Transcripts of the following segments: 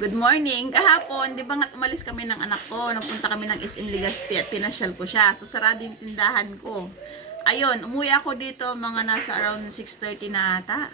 Good morning. Kahapon, di ba nga umalis kami ng anak ko, nagpunta kami ng SM Legazpi at pinasyal ko siya. So, sarado yung tindahan ko. Ayun, umuwi ako dito mga nasa around 6:30 na ata.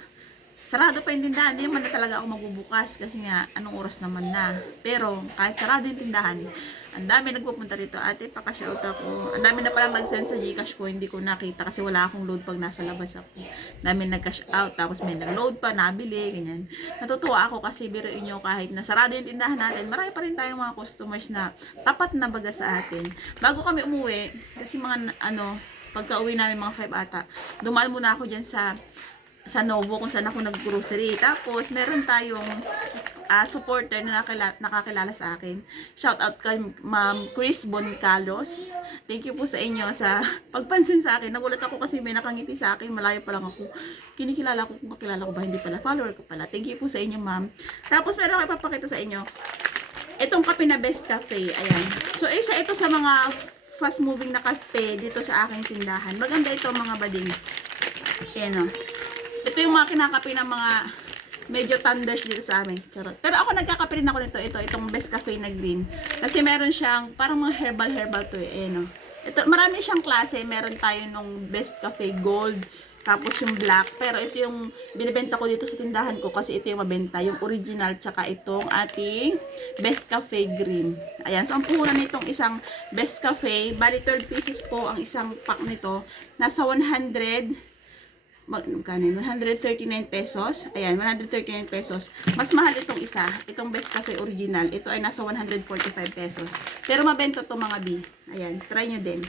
Sarado pa yung tindahan, hindi naman na talaga ako magbubukas kasi nga, anong oras naman na. Pero, kahit sarado yung tindahan, ang dami nagpupunta dito. Ate, pakashout ako. Ang dami na palang nag-send sa Gcash ko, hindi ko nakita kasi wala akong load pag nasa labas ako. Ang dami nag-cash out, tapos may nag-load pa, nabili, ganyan. Natutuwa ako kasi biruin nyo kahit na sarado yung tindahan natin, marami pa rin tayong mga customers na tapat na baga sa atin. Bago kami umuwi, kasi mga pagka uwi namin mga 5 ata, dumaan muna ako dyan sa Novo kung saan ako nag-grocery. Tapos, meron tayong supporter na nakakilala sa akin. Shout out kay Ma'am Chris Boncalos. Thank you po sa inyo sa pagpansin sa akin. Nagulat ako kasi may nakangiti sa akin. Malayo pa lang ako. Kinikilala ko kung makilala ko ba. Hindi pala. Follower ko pala. Thank you po sa inyo, ma'am. Tapos, meron ako ipapakita sa inyo. Itong kape na Best Cafe. Ayan. So, isa ito sa mga fast moving na kape dito sa aking tindahan. Maganda ito mga bading. Ayan o. Ito yung mga kinakape ng mga medyo thunders dito sa amin. Charot. Pero ako nagkakape rin ako nito. Itong Best Cafe na green. Kasi meron siyang parang mga herbal to eh. No? Ito, marami siyang klase. Meron tayo nung Best Cafe Gold. Tapos yung black. Pero ito yung binibenta ko dito sa tindahan ko kasi ito yung mabenta. Yung original tsaka itong ating Best Cafe Green. Ayan. So ang puhunan nitong isang Best Cafe. Bali 12 pieces po ang isang pack nito. Nasa 139 pesos. Ayan, 139 pesos. Mas mahal itong isa. Itong Best Cafe Original. Ito ay nasa 145 pesos. Pero mabenta to mga B. Ayan, try nyo din.